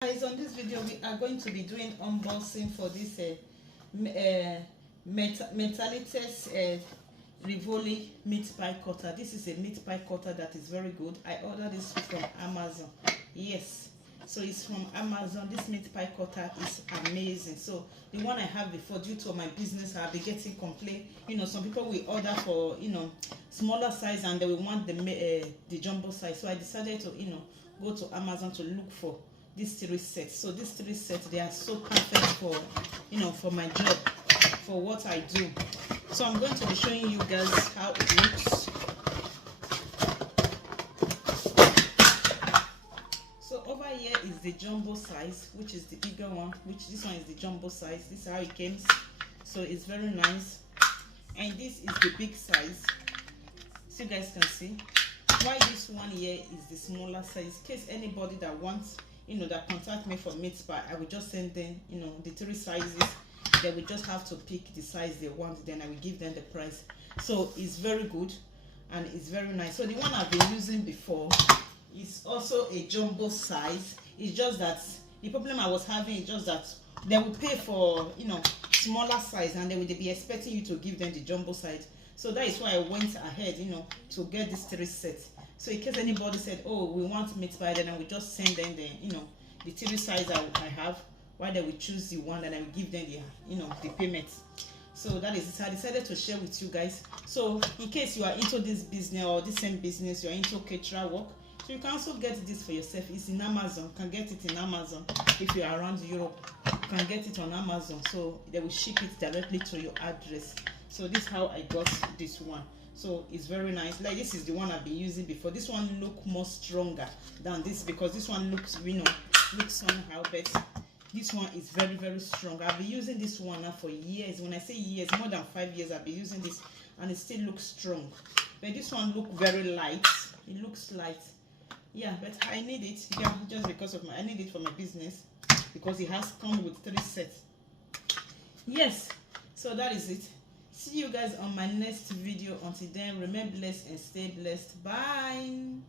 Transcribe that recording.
Guys, on this video we are going to be doing unboxing for this Mentalitas Rivoli meat pie cutter. This is a meat pie cutter that is very good. I ordered this from Amazon. Yes, so it's from Amazon. This meat pie cutter is amazing. So the one I have before, due to my business, I'll be getting complaint. Some people will order for smaller size and they will want the jumbo size. So I decided to go to Amazon to look for these 3 sets. So these 3 sets, they are so perfect for for my job, for what I do. So I'm going to be showing you guys how it looks. So over here is the jumbo size, which is the bigger one, this one is the jumbo size. This is how it came. So it's very nice. And this is the big size, so you guys can see. Why this one here is the smaller size, in case anybody that wants that contact me for meat pie, I will just send them the 3 sizes. They will just have to pick the size they want, then I will give them the price. So it's very good and it's very nice. So the one I've been using before is also a jumbo size. It's just that the problem I was having is just that they will pay for smaller size and they will be expecting you to give them the jumbo size. So that is why I went ahead to get these 3 sets. So in case anybody said, oh, we want meat pie, then I will just send them the 3 size I have, while they will choose the one, and I will give them the payment. So that is it. I decided to share with you guys. So in case you are into this business or the same business, you are into caterer work, so you can also get this for yourself. It's in Amazon. You can get it in Amazon. If you are around Europe, you can get it on Amazon. So they will ship it directly to your address. So this is how I got this one. So it's very nice. Like, this is the one I've been using before. This one look more stronger than this, because this one looks looks somehow, but this one is very, very strong. I've been using this one now for years. When I say years, more than 5 years I've been using this, and it still looks strong. But this one look very light. It looks light. Yeah, but I need it. Yeah, just because of I need it for my business, because it has come with 3 sets. Yes, so that is it. See you guys on my next video. Until then, remain blessed and stay blessed. Bye.